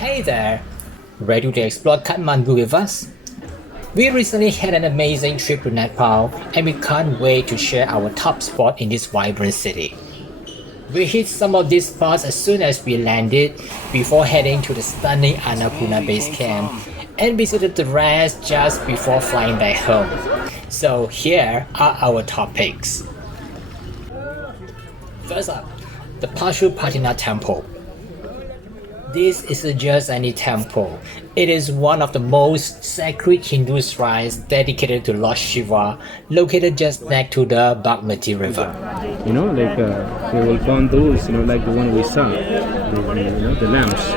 Hey there! Ready to explore Kathmandu with us? We recently had an amazing trip to Nepal and we can't wait to share our top spot in this vibrant city. We hit some of these spots as soon as we landed before heading to the stunning Annapurna Base Camp and visited the rest just before flying back home. So here are our top picks. First up, the Pashupatinath Temple. This isn't just any temple. It is one of the most sacred Hindu shrines dedicated to Lord Shiva, located just next to the Bhagmati river. They will burn those, like the one we saw, the lamps.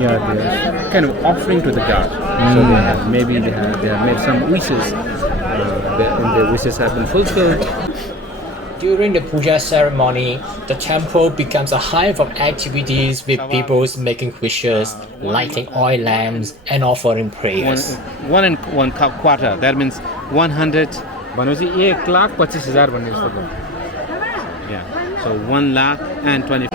Yeah, they're kind of offering to the god. So they have made some wishes, and the wishes have been fulfilled. During the puja ceremony, the temple becomes a hive of activities with people making wishes, lighting oil lamps, and offering prayers. One and one quarter, that means 100. Yeah, so 1 lakh and 20.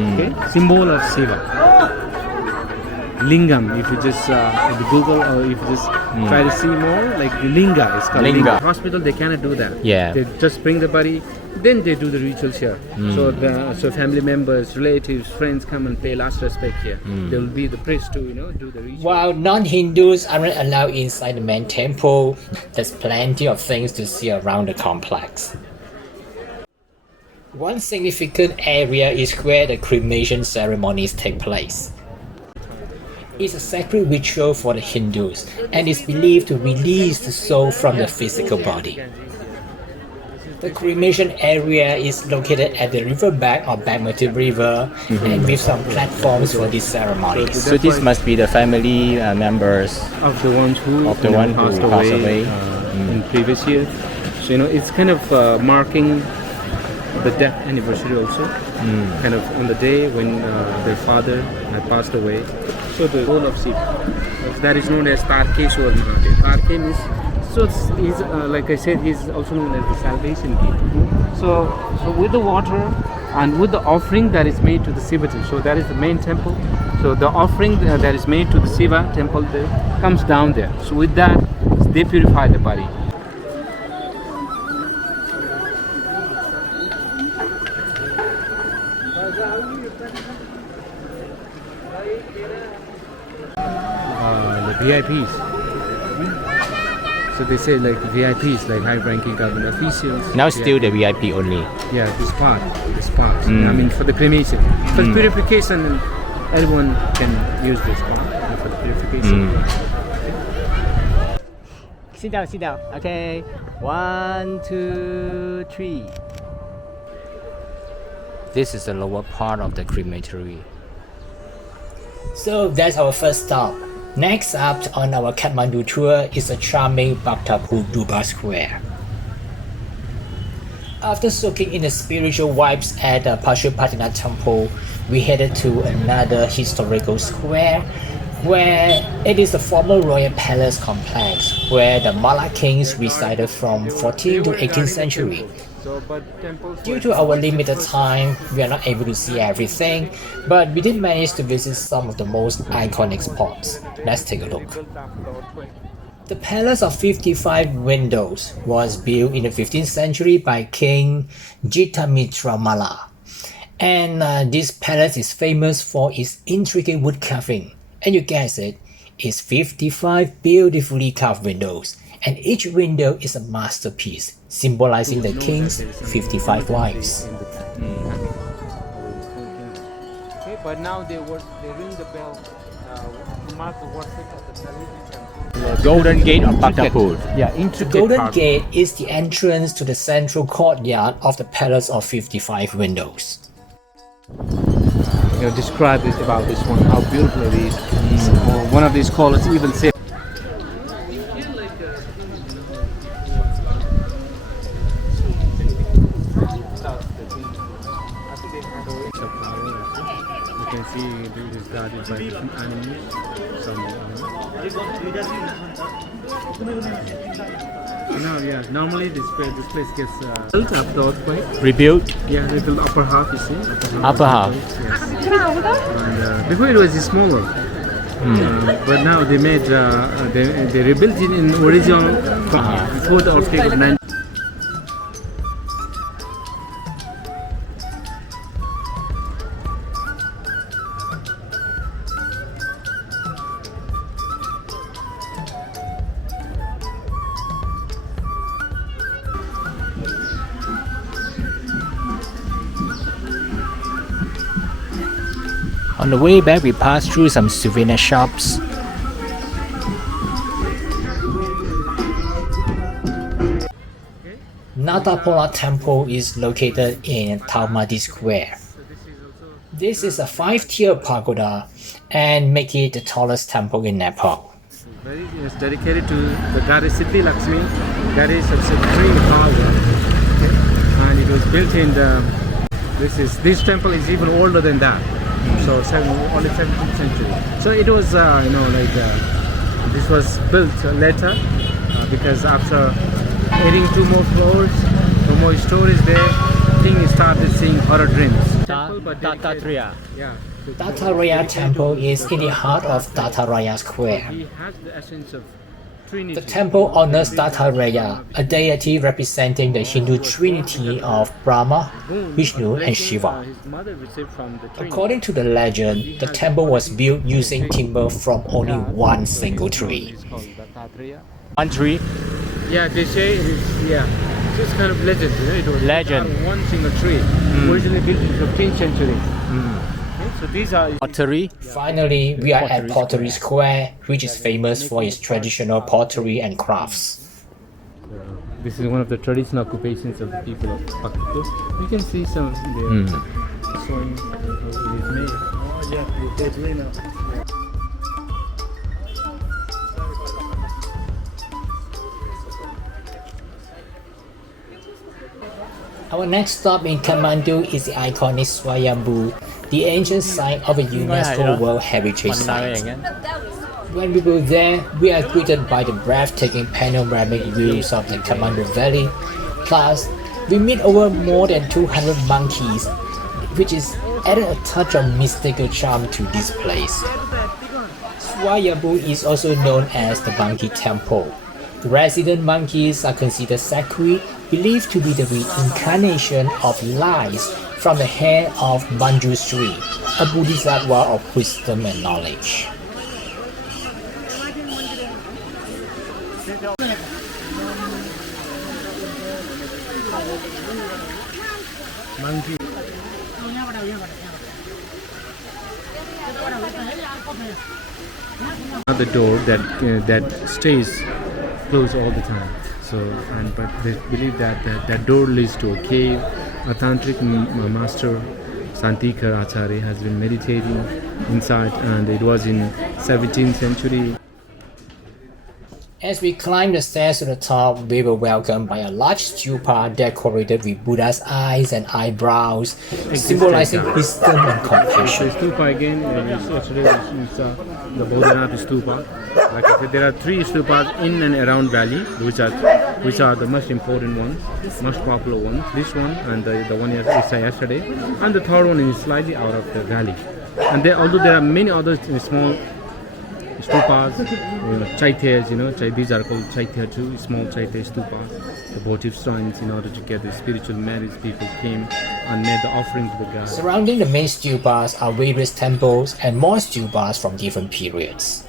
Okay. Symbol of Shiva. Lingam, if you just Google or if you just try to see more, like the linga is called linga. Hospital, they cannot do that. Yeah. They just bring the body, then they do the rituals here. So family members, relatives, friends come and pay last respect here. There will be the priest to do the ritual. While non-Hindus aren't allowed inside the main temple, there's plenty of things to see around the complex. One significant area is where the cremation ceremonies take place. It's a sacred ritual for the Hindus and is believed to release the soul from the physical body. The cremation area is located at the riverbank of Bhagmati River and with some platforms for these ceremonies. So this must be the family members of the ones who passed away in previous years. So it's kind of marking the death anniversary also, kind of on the day when their father had passed away. So the role of Shiva, that is known as Tarkeshwar Mahadev. Tarke means, he's like I said, he's also known as the salvation gate. So with the water and with the offering that is made to the Shiva temple, so that is the main temple. So the offering that is made to the Shiva temple there comes down there. So with that, they purify the body. The VIPs. So they say like VIPs, like high-ranking government officials. now still the VIP only. Yeah, this part. I mean, for the cremation, for the purification, everyone can use this part for the purification. Sit down. Okay, 1, 2, 3. This is the lower part of the crematory. So that's our first stop. Next up on our Kathmandu tour is the charming Bhaktapur Durbar Square. After soaking in the spiritual vibes at the Pashupatinath Temple, we headed to another historical square where it is the former royal palace complex where the Mala kings resided from 14th to 18th century. Due to our limited time, we are not able to see everything, but we did manage to visit some of the most iconic spots. Let's take a look. The Palace of 55 Windows was built in the 15th century by King Jitamitra Malla. And this palace is famous for its intricate wood carving. And you guessed it, it's 55 beautifully carved windows. And each window is a masterpiece, symbolizing the king's 55 wives. Okay, but now they ring the bell to mark the worship of the Palace. Golden Gate of Bhaktapur. Yeah, The Golden Gate is the entrance to the central courtyard of the Palace of 55 Windows. Describe this about this one, how beautiful it is. One of these scholars even said. You can see it is guarded by different animals, some No, yeah. Normally this place gets built after the earthquake. Rebuilt. Yeah, little upper half, you see. Upper half. Yes. And before it was smaller. But now they made they rebuilt it in original before the earthquake of 19. On the way back, we passed through some souvenir shops. Nyatapola Temple is located in Kathmandu Square. This is a 5-tier pagoda and make it the tallest temple in Nepal. It's dedicated to the goddess Siddhi Lakshmi, goddess of supreme power. Okay? And it was built in the. This temple is even older than that. So only 17th century. So it was, this was built later because after adding 2 more floors, 2 more stories there, king started seeing horror dreams. Dattatreya. Yeah. Dattatreya Temple is in the heart of Dattatreya Square. He has the essence of Trinity. The temple honors Dattatreya, a deity representing the Hindu trinity of Brahma, Vishnu, and Shiva. His mother received from the Trinity. According to the legend, the temple was built using timber from only one single tree. It's called Dattatreya. One tree. Yeah, they say it is. Yeah, it's just kind of legend. You know, it was Legend. built on one single tree, originally built in 15th century. Okay, so these are. Pottery. Finally, we are at Pottery Square, which is famous for its traditional pottery and crafts. This is one of the traditional occupations of the people of Bhaktapur. You can see some there showing how it is made. Oh, yeah, totally now. Our next stop in Kathmandu is the iconic Swayambhu, the ancient site of a UNESCO World Heritage Site. When we were there, we are greeted by the breathtaking panoramic views of the Kathmandu Valley. Plus, we meet over more than 200 monkeys, which is added a touch of mystical charm to this place. Swayambhu is also known as the Monkey Temple. The resident monkeys are considered sacred, believed to be the reincarnation of lights from the hair of Manjushri, a bodhisattva of wisdom and knowledge. The door that stays closed all the time. But they believe that that door leads to a cave. A tantric master, Santikar Acharya, has been meditating inside, and it was in 17th century. As we climbed the stairs to the top, we were welcomed by a large stupa decorated with Buddha's eyes and eyebrows, symbolizing wisdom and compassion. The stupa again, yesterday we saw the Boudhanath Stupa. Like I said, there are 3 stupas in and around valley, which are the most important ones, most popular ones. This one and the one we saw yesterday, and the third one is slightly out of the valley. And although there are many other small stupas, chaityas, these are called chaitya too, small chaitya stupas, the votive shrines. In order to get the spiritual marriage, people came and made the offering to the gods. Surrounding the main stupas are various temples and more stupas from different periods.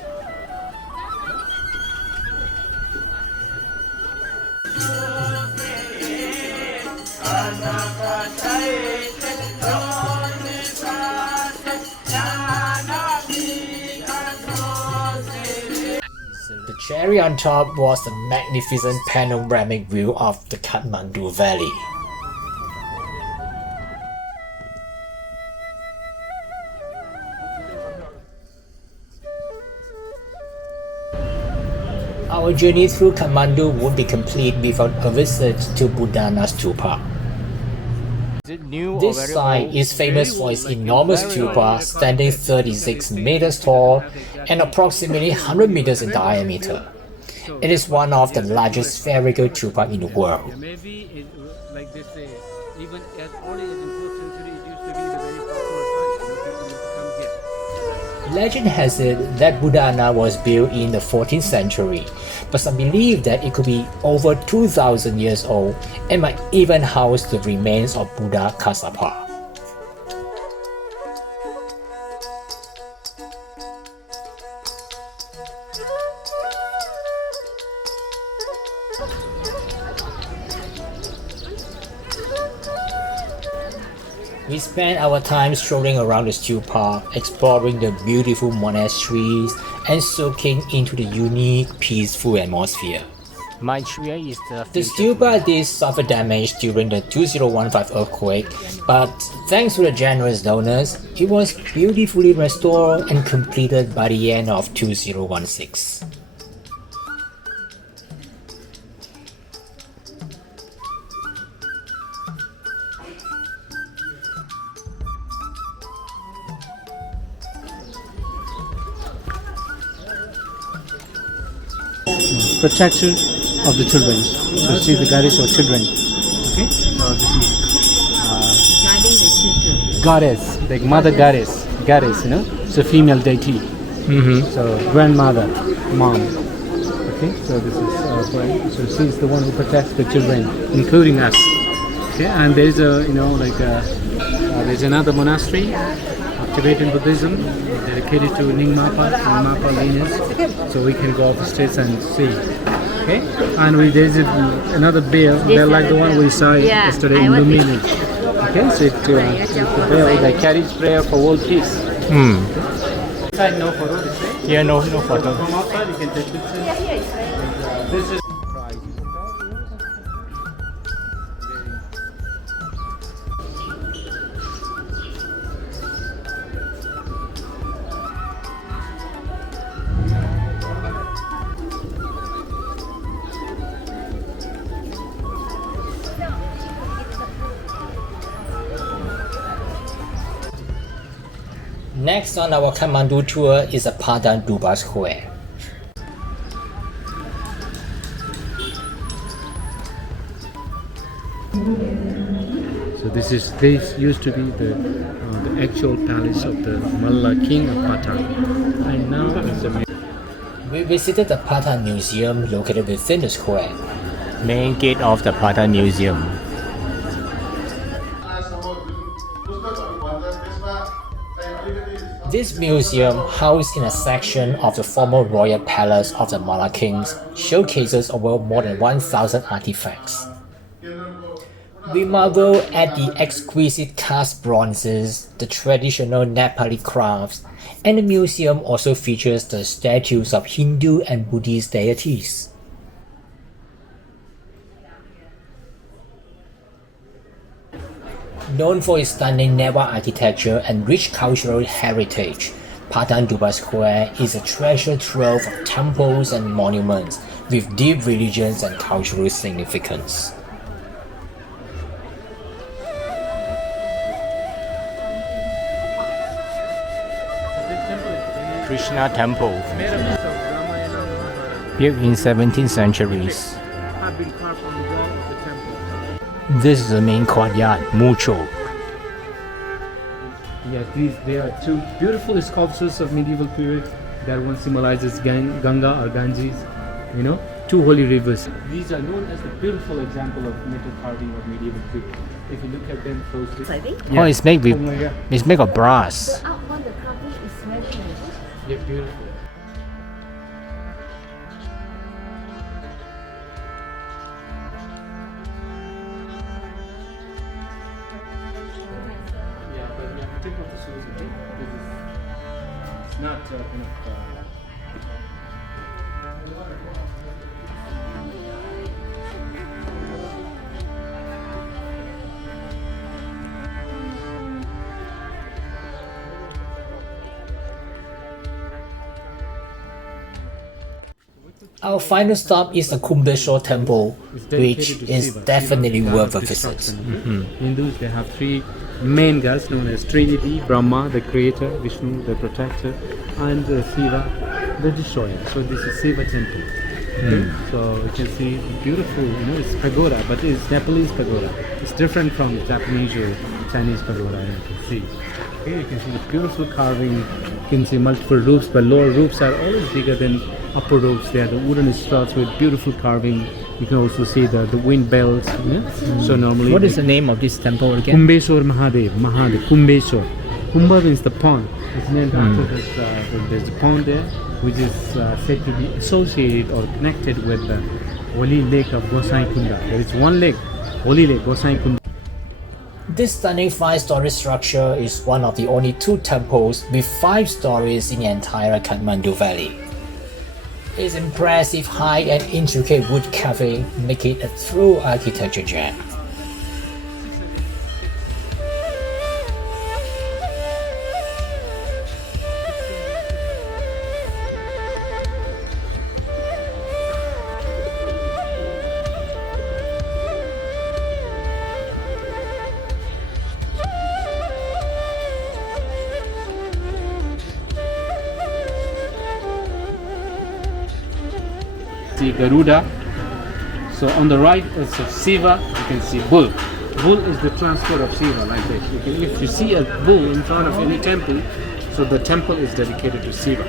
The cherry on top was the magnificent panoramic view of the Kathmandu Valley. Our journey through Kathmandu would be complete without a visit to Boudhanath Stupa. it new or This very site old? is famous for its enormous stupa standing 36 meters tall and approximately 100 meters in diameter. It is one of the largest spherical stupa in the world. Maybe like they say, even as early as in 4th century, it used to be the very popular site. People used to come here. Legend has it that Boudhanath was built in the 14th century, but some believe that it could be over 2,000 years old and might even house the remains of Buddha Kassapa. We spent our time strolling around the stupa, exploring the beautiful monasteries and soaking into the unique, peaceful atmosphere. Maitreya is the The future stupa did suffer damage during the 2015 earthquake, but thanks to the generous donors, it was beautifully restored and completed by the end of 2016. Protector of the children. So see the goddess of children. Okay. So this is goddess, like mother goddess, you know. So female deity. So grandmother, mom. Okay. So this is so she's the one who protects the children, including us. Okay. And there is there's another monastery of Tibetan Buddhism dedicated to Nyingmapa lineage, so we can go off the streets and see. Okay, and there's another bell like the one we saw yesterday in Lumini. Okay, so it's the bell that carries prayer for world peace. Inside no photo, this way. Here, no photo. From outside you can take pictures. This is Next on our Kathmandu tour is a Patan Durbar Square. So this used to be the actual palace of the Malla king of Patan, and now it's a We visited the Patan Museum located within the square. Main gate of the Patan Museum. This museum, housed in a section of the former royal palace of the Malla kings, showcases over more than 1,000 artifacts. We marvel at the exquisite cast bronzes, the traditional Nepali crafts, and the museum also features the statues of Hindu and Buddhist deities. Known for its stunning naval architecture and rich cultural heritage, Patan Durbar Square is a treasure trove of temples and monuments with deep religious and cultural significance. Krishna Temple. Built in 17th centuries. have been carved on the wall of the temple. This is the main courtyard, Mucho. Yes, they are two beautiful sculptures of medieval period that one symbolizes Ganga or Ganges, two holy rivers. These are known as the beautiful example of metal carving of medieval period. If you look at them closely. Oh, it's made with Oh my God. it's made of brass. Up on the carving is very nice. Yeah, beautiful. Yeah, but you have to take off the shoes, okay? It's not Our final stop is the Kumbeshwar Temple, It's dedicated which to is Shiva. definitely Shiva, worth god a of visit. destruction. Hindus, they have three main gods known as Trinity: Brahma, the creator; Vishnu, the protector; and Shiva, the destroyer. So this is Shiva Temple. Okay? So you can see beautiful, it's pagoda, but it's Nepalese pagoda. It's different from Japanese or Chinese pagoda. You can see. Okay, you can see the beautiful carving. You can see multiple roofs, but lower roofs are always bigger than upper roofs. They are the wooden struts with beautiful carving. You can also see the wind bells. So normally, What is the name of this temple again? Kumbeshwar Mahadev, Kumbeshwar. Kumbha means the pond. It's named after this. There's a pond there, which is said to be associated or connected with the holy lake of Gosai Kunda. There is one lake, holy lake, Gosai Kunda. This stunning 5-story structure is one of the only 2 temples with 5 stories in the entire Kathmandu Valley. Its impressive height and intricate wood carving make it a true architecture gem. See Garuda. So on the right is of Shiva, you can see bull. Bull is the transport of Shiva, like this. If you see a bull in front of any temple, so the temple is dedicated to Shiva.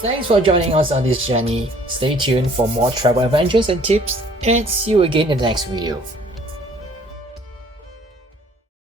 Thanks for joining us on this journey. Stay tuned for more travel adventures and tips, and see you again in the next video.